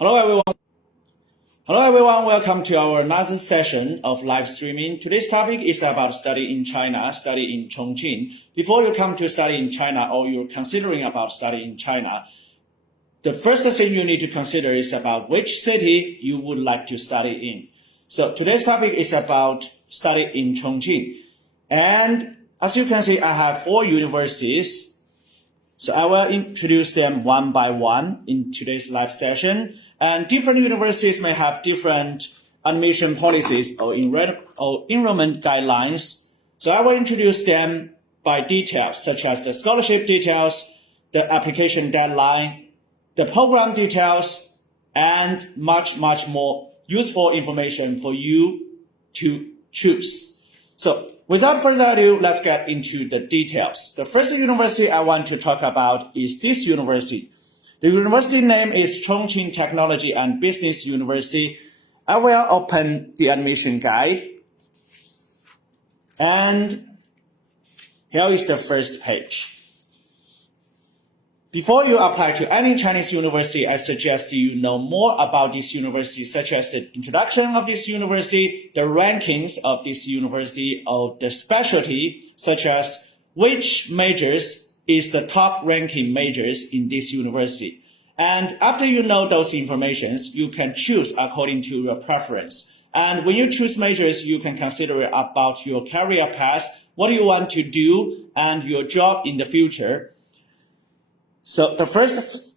Hello everyone. Hello everyone, welcome to our another session of live streaming. Today's topic is about study in China, study in Chongqing. Before you come to study in China or you're considering about study in China, the first thing you need to consider is about which city you would like to study in. So today's topic is about study in Chongqing. And as you can see, I have 4 universities. So I will introduce them one by one in today's live session. And different universities may have different admission policies or enrollment guidelines. So I will introduce them by details, such as the scholarship details, the application deadline, the program details, and much more useful information for you to choose. So without further ado, let's get into the details. The first university I want to talk about is this university. The university name is Chongqing Technology and Business University. I will open the admission guide. And here is the first page. Before you apply to any Chinese university, I suggest you know more about this university, such as the introduction of this university, the rankings of this university, or the specialty, such as which majors is the top ranking majors in this university. And after you know those informations, you can choose according to your preference. And when you choose majors, you can consider about your career path, what do you want to do, and your job in the future. So the first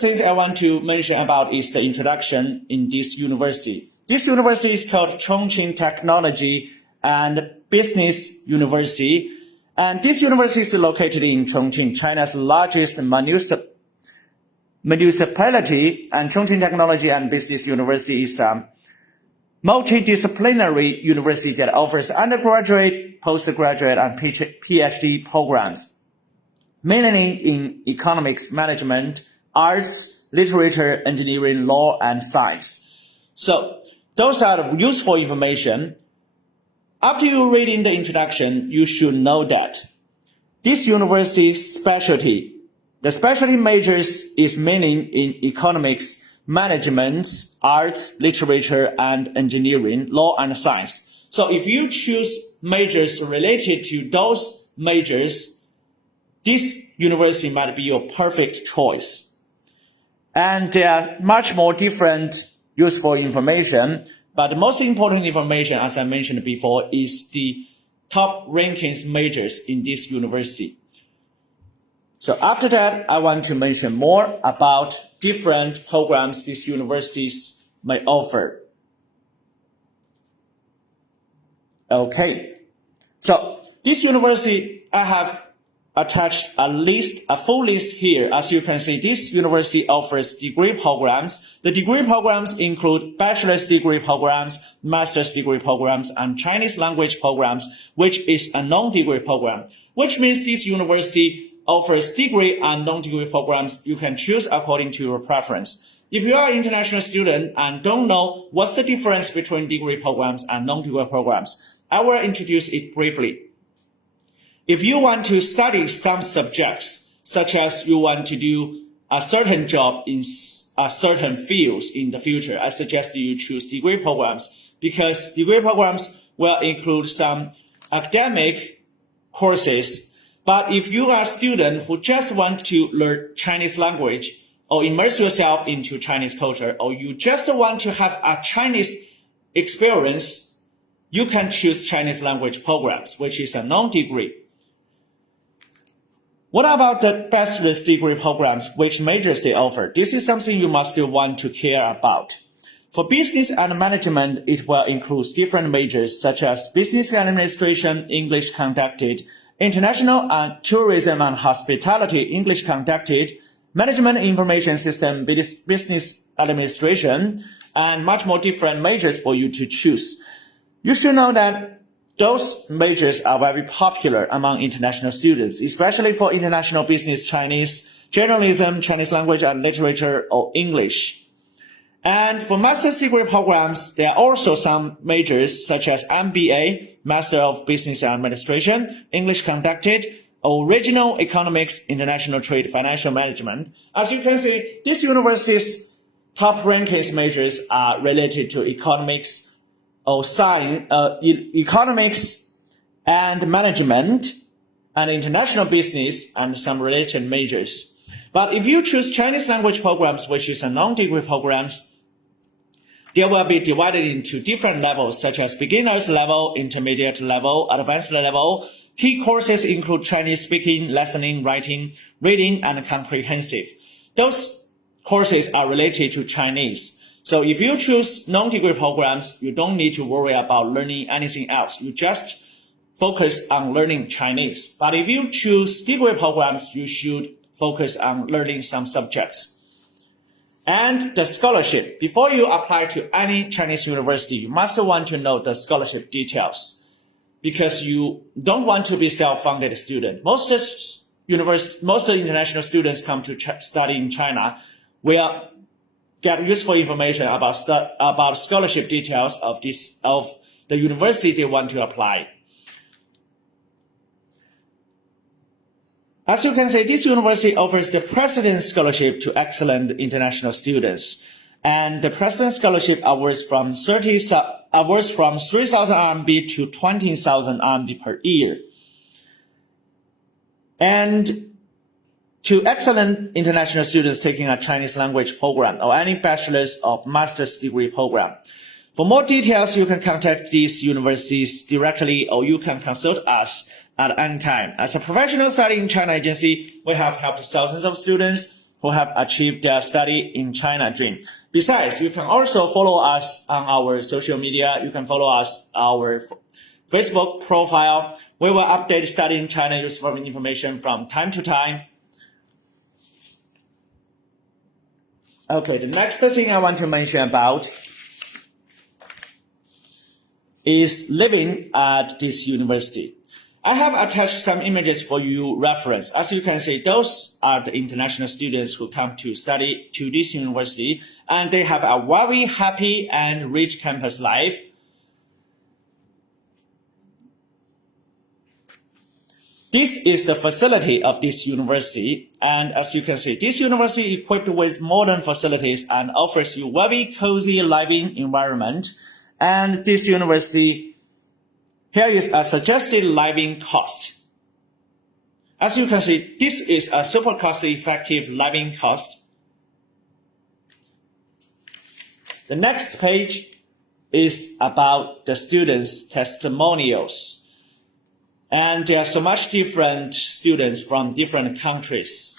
thing I want to mention about is the introduction in this university. This university is called Chongqing Technology and Business University. And this university is located in Chongqing, China's largest municipality, and Chongqing Technology and Business University is a multidisciplinary university that offers undergraduate, postgraduate, and PhD programs, mainly in economics, management, arts, literature, engineering, law, and science. So those are the useful information. After you reading the introduction, you should know that this university's specialty, the specialty majors is mainly in economics, management, arts, literature, and engineering, law, and science. So if you choose majors related to those majors, this university might be your perfect choice. And there are much more different useful information. But the most important information, as I mentioned before, is the top rankings majors in this university. So after that, I want to mention more about different programs these universities may offer. Okay. So this university, I have attached a full list here. As you can see, this university offers degree programs. The degree programs include bachelor's degree programs, master's degree programs, and Chinese language programs, which is a non-degree program, which means this university offers degree and non-degree programs. You can choose according to your preference. If you are an international student and don't know what's the difference between degree programs and non-degree programs, I will introduce it briefly. If you want to study some subjects, such as you want to do a certain job in a certain fields in the future, I suggest you choose degree programs, because degree programs will include some academic courses. But if you are a student who just want to learn Chinese language or immerse yourself into Chinese culture, or you just want to have a Chinese experience, you can choose Chinese language programs, which is a non-degree. What about the bachelor's degree programs, which majors they offer? This is something you must still want to care about. For business and management, it will include different majors such as business administration, English conducted, international and tourism and hospitality, English conducted, management information system, business administration, and much more different majors for you to choose. You should know that those majors are very popular among international students, especially for international business, Chinese, journalism, Chinese language and literature, or English. And for master's degree programs, there are also some majors such as MBA, Master of Business Administration, English conducted, or regional economics, international trade, financial management. As you can see, these universities top rankings majors are related to economics or science, economics and management and international business and some related majors. But if you choose Chinese language programs, which is a non-degree programs, they will be divided into different levels such as beginners level, intermediate level, advanced level. Key courses include Chinese speaking, listening, writing, reading, and comprehensive. Those courses are related to Chinese. So if you choose non-degree programs, you don't need to worry about learning anything else. You just focus on learning Chinese. But if you choose degree programs, you should focus on learning some subjects. And the scholarship. Before you apply to any Chinese university, you must want to know the scholarship details because you don't want to be self-funded student. Most international students come to study in China will get useful information about scholarship details of the university they want to apply. As you can see, this university offers the President's Scholarship to excellent international students. And the President's Scholarship awards from 3,000 RMB to 20,000 RMB per year. And to excellent international students taking a Chinese language program or any bachelor's or master's degree program. For more details, you can contact these universities directly or you can consult us at any time. As a professional studying in China agency, we have helped thousands of students who have achieved their study in China dream. Besides, you can also follow us on our social media. You can follow us our Facebook profile. We will update study in China useful information from time to time. Okay, the next thing I want to mention about is living at this university. I have attached some images for you reference. As you can see, those are the international students who come to study to this university, and they have a very happy and rich campus life. This is the facility of this university, and as you can see, this university is equipped with modern facilities and offers you very cozy living environment. And this university, here is a suggested living cost. As you can see, this is a super cost-effective living cost. The next page is about the students' testimonials. And there are so much different students from different countries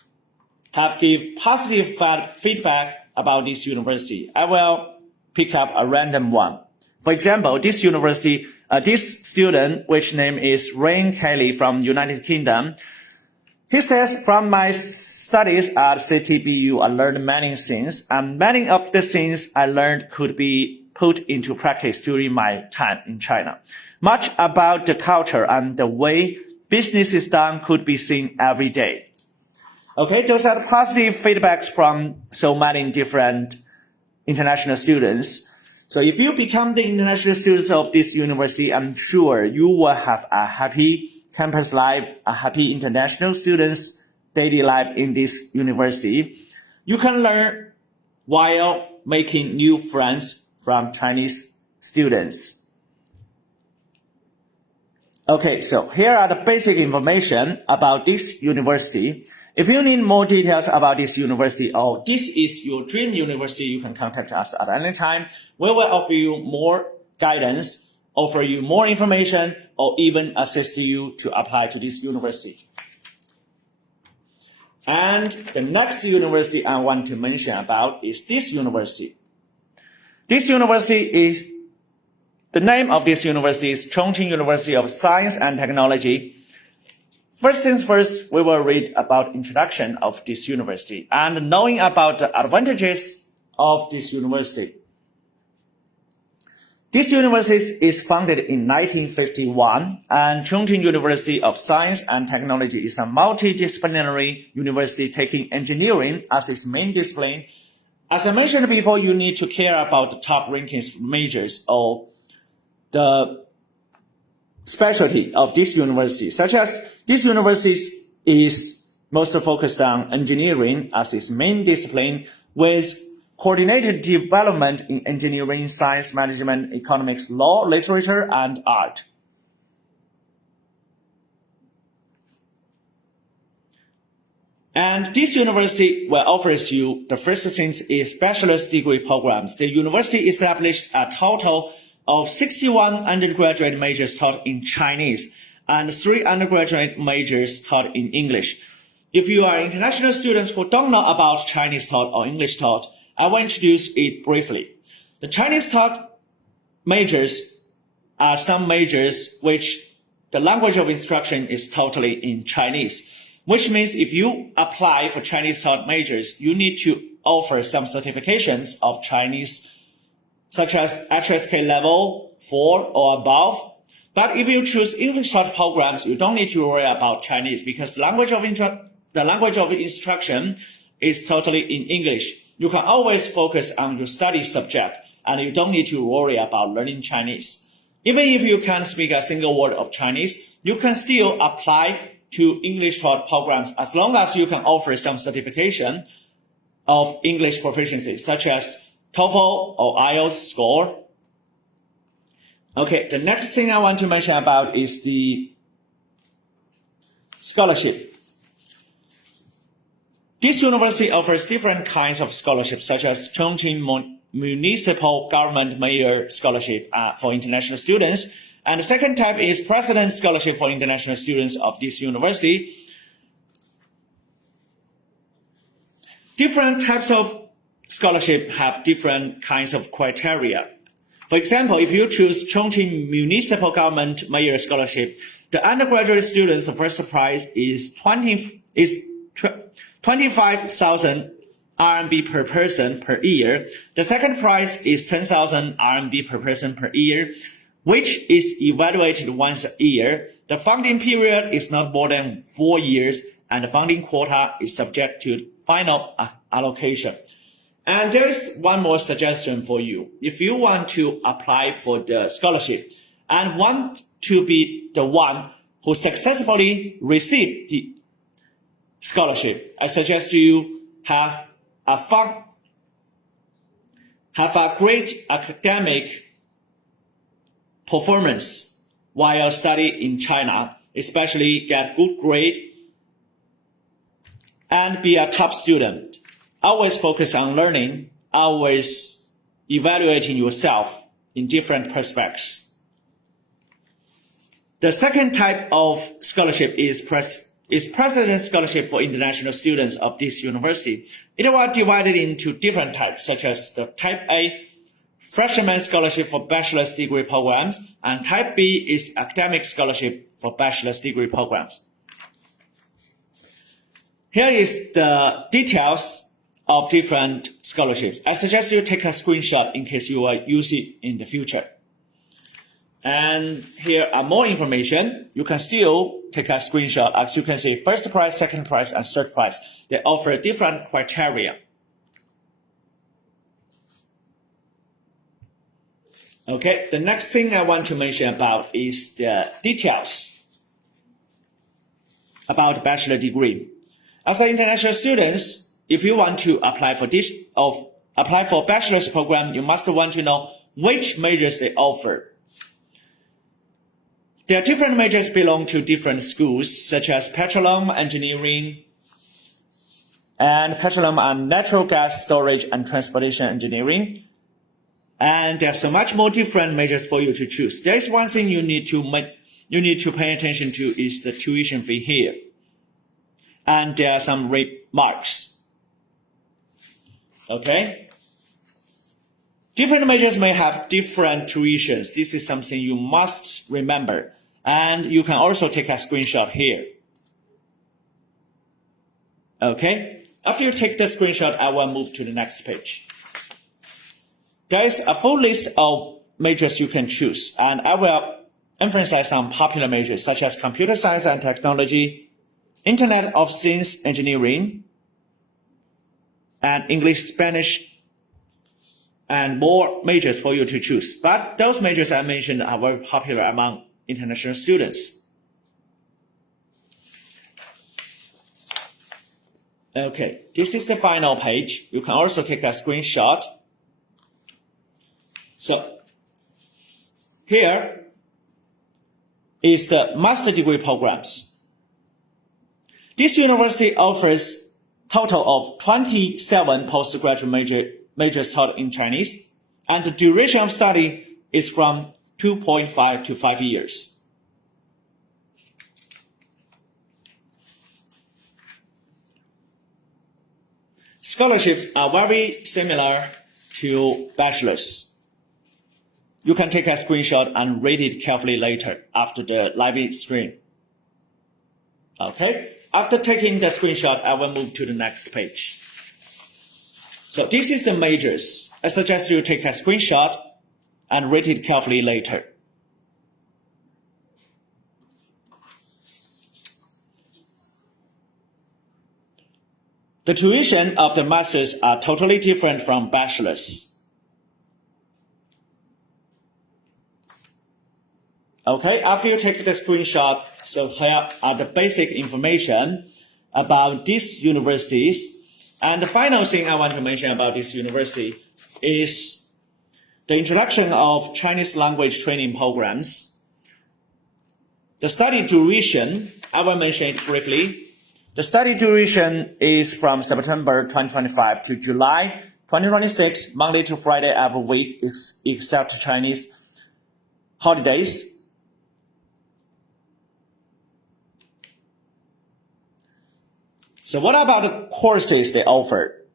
have given positive feedback about this university. I will pick up a random one. For example, this university, this student, which name is Rain Kelly from United Kingdom, he says, from my studies at CTBU, I learned many things, and many of the things I learned could be put into practice during my time in China. Much about the culture and the way business is done could be seen every day. Okay, those are positive feedbacks from so many different international students. So if you become the international students of this university, I'm sure you will have a happy campus life, a happy international students' daily life in this university. You can learn while making new friends from Chinese students. Okay, so here are the basic information about this university. If you need more details about this university or this is your dream university, you can contact us at any time. We will offer you more guidance, offer you more information, or even assist you to apply to this university. And the next university I want to mention about is this university. This university is, the name of this university is Chongqing University of Science and Technology. First things first, we will read about introduction of this university and knowing about the advantages of this university. This university is founded in 1951, and Chongqing University of Science and Technology is a multidisciplinary university taking engineering as its main discipline. As I mentioned before, you need to care about the top rankings majors or the specialty of this university, such as this university is most focused on engineering as its main discipline with coordinated development in engineering, science, management, economics, law, literature, and art. And this university will offers you, the first thing is bachelor's degree programs. The university established a total of 61 undergraduate majors taught in Chinese and 3 undergraduate majors taught in English. If you are international students who don't know about Chinese taught or English taught, I will introduce it briefly. The Chinese taught majors are some majors which the language of instruction is totally in Chinese, which means if you apply for Chinese taught majors, you need to offer some certifications of Chinese, such as HSK level 4 or above. But if you choose English taught programs, you don't need to worry about Chinese because the language of instruction is totally in English. You can always focus on your study subject and you don't need to worry about learning Chinese. Even if you can't speak a single word of Chinese, you can still apply to English taught programs as long as you can offer some certification of English proficiency, such as TOEFL or IELTS score. Okay, the next thing I want to mention about is the scholarship. This university offers different kinds of scholarships, such as Chongqing Municipal Government Mayor Scholarship for international students. And the second type is President Scholarship for international students of this university. Different types of scholarship have different kinds of criteria. For example, if you choose Chongqing Municipal Government Mayor Scholarship, the undergraduate students, the first prize is 25,000 RMB per person per year. The second prize is 10,000 RMB per person per year, which is evaluated once a year. The funding period is not more than 4 years, and the funding quota is subject to final allocation. And there is one more suggestion for you. If you want to apply for the scholarship and want to be the one who successfully received the scholarship, I suggest you have a great academic performance while studying in China, especially get good grade and be a top student. Always focus on learning, always evaluating yourself in different perspectives. The second type of scholarship is President Scholarship for international students of this university. It was divided into different types, such as the Type A, Freshman Scholarship for bachelor's degree programs, and Type B is Academic Scholarship for bachelor's degree programs. Here is the details of different scholarships. I suggest you take a screenshot in case you will use it in the future. And here are more information. You can still take a screenshot. As you can see, first prize, second prize, and third prize. They offer different criteria. Okay, the next thing I want to mention about is the details about bachelor degree. As an international students, if you want to apply for bachelor's program, you must want to know which majors they offer. There are different majors belong to different schools, such as petroleum engineering and petroleum and natural gas storage and transportation engineering. And there's so much more different majors for you to choose. There is one thing you need to pay attention to is the tuition fee here. And there are some remarks. Okay? Different majors may have different tuitions. This is something you must remember. And you can also take a screenshot here. Okay? After you take the screenshot, I will move to the next page. There is a full list of majors you can choose, and I will emphasize on popular majors such as computer science and technology, Internet of Things engineering, and English, Spanish, and more majors for you to choose. But those majors I mentioned are very popular among international students. Okay, this is the final page. You can also take a screenshot. So here is the master degree programs. This university offers total of 27 postgraduate majors taught in Chinese, and the duration of study is from 2.5 to 5 years. Scholarships are very similar to bachelor's. You can take a screenshot and read it carefully later after the live stream. Okay, after taking the screenshot, I will move to the next page. So this is the majors. I suggest you take a screenshot and read it carefully later. The tuition of the masters are totally different from bachelor's. Okay, after you take the screenshot, so here are the basic information about these universities. And the final thing I want to mention about this university is the introduction of Chinese language training programs. The study duration, I will mention it briefly. The study duration is from September 2025 to July 2026, Monday to Friday every week, except Chinese holidays. So what about the courses they offer?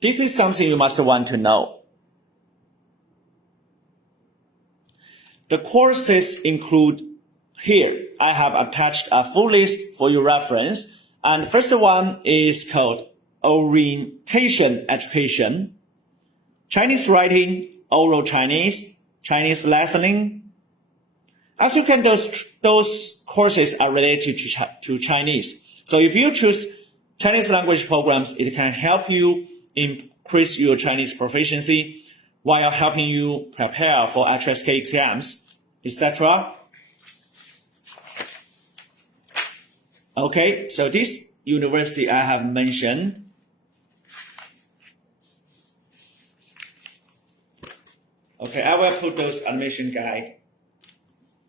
This is something you must want to know. The courses include here. I have attached a full list for your reference. And the first one is called Orientation Education, Chinese Writing, Oral Chinese, Chinese Listening. As you can, those courses are related to Chinese. So if you choose Chinese language programs, it can help you increase your Chinese proficiency while helping you prepare for HSK exams, etc. Okay, so this university I have mentioned. Okay, I will put those admission guide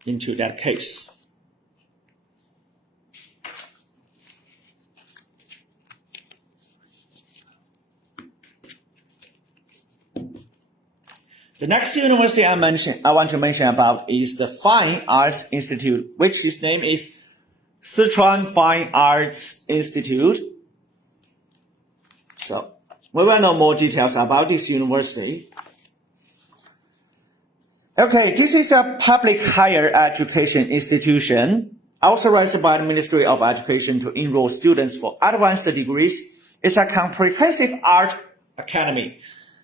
into that case. The next university I want to mention about is the Fine Arts Institute, which its name is Sichuan Fine Arts Institute. So we will know more details about this university. Okay, this is a public higher education institution authorized by the Ministry of Education to enroll students for advanced degrees. It's a comprehensive art academy.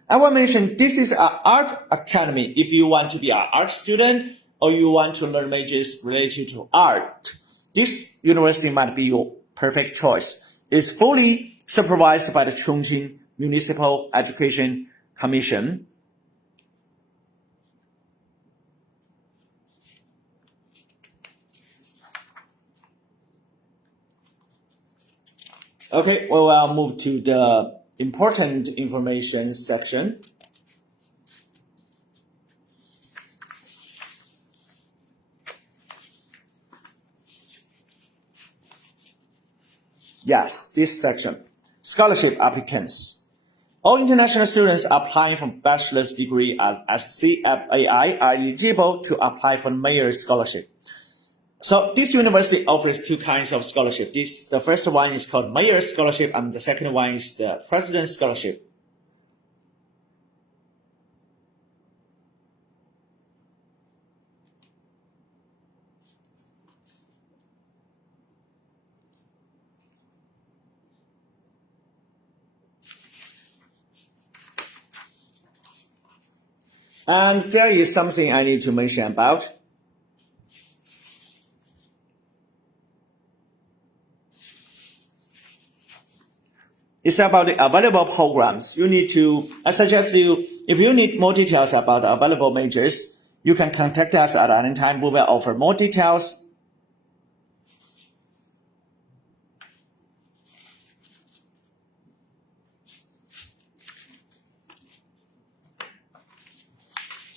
I will mention this is an art academy if you want to be an art student or you want to learn majors related to art. This university might be your perfect choice. It's fully supervised by the Chongqing Municipal Education Commission. Okay, we will move to the important information section. Yes, this section. Scholarship applicants. All international students applying for bachelor's degree at CFAI are eligible to apply for mayor's scholarship. So this university offers two kinds of scholarship. The first one is called mayor's scholarship, and the second one is the president's scholarship. And there is something I need to mention about. It's about the available programs. I suggest you, if you need more details about the available majors, you can contact us at any time. We will offer more details.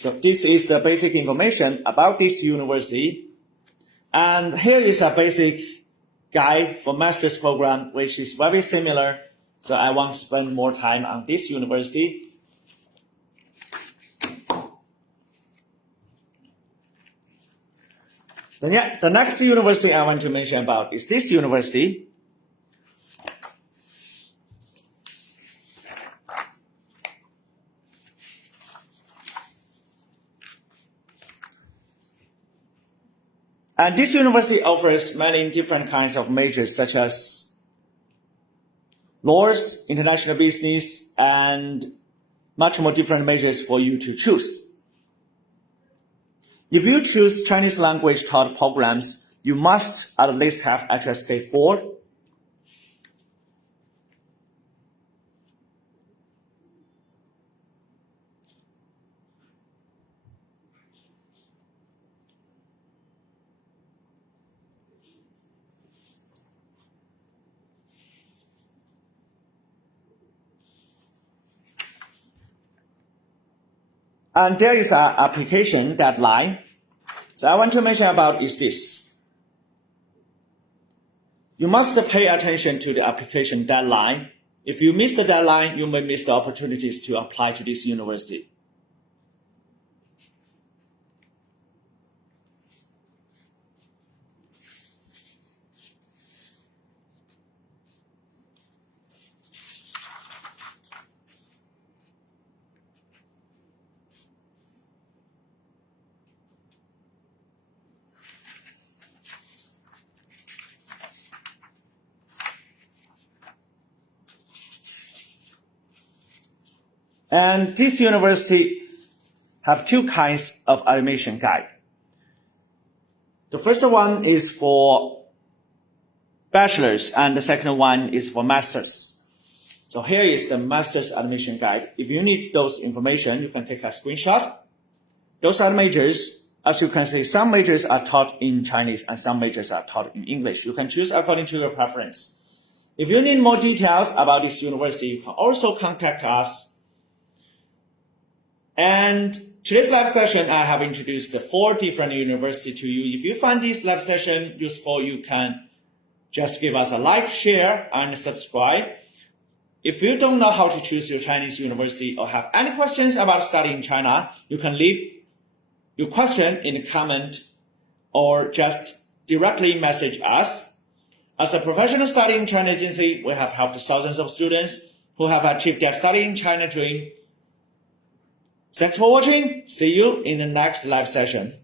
So this is the basic information about this university. And here is a basic guide for master's program, which is very similar. So I won't spend more time on this university. The next university I want to mention about is this university. And this university offers many different kinds of majors, such as laws, international business, and much more different majors for you to choose. If you choose Chinese language taught programs, you must at least have HSK 4. And there is an application deadline. So I want to mention about is this. You must pay attention to the application deadline. If you miss the deadline, you may miss the opportunities to apply to this university. And this university have two kinds of admission guide. The first one is for bachelor's and the second one is for master's. So here is the master's admission guide. If you need those information, you can take a screenshot. Those are majors. As you can see, some majors are taught in Chinese and some majors are taught in English. You can choose according to your preference. If you need more details about this university, you can also contact us. And today's live session, I have introduced the 4 different universities to you. If you find this live session useful, you can just give us a like, share, and subscribe. If you don't know how to choose your Chinese university or have any questions about studying in China, you can leave your question in the comment or just directly message us. As a professional studying China agency, we have helped thousands of students who have achieved their study in China dream. Thanks for watching. See you in the next live session.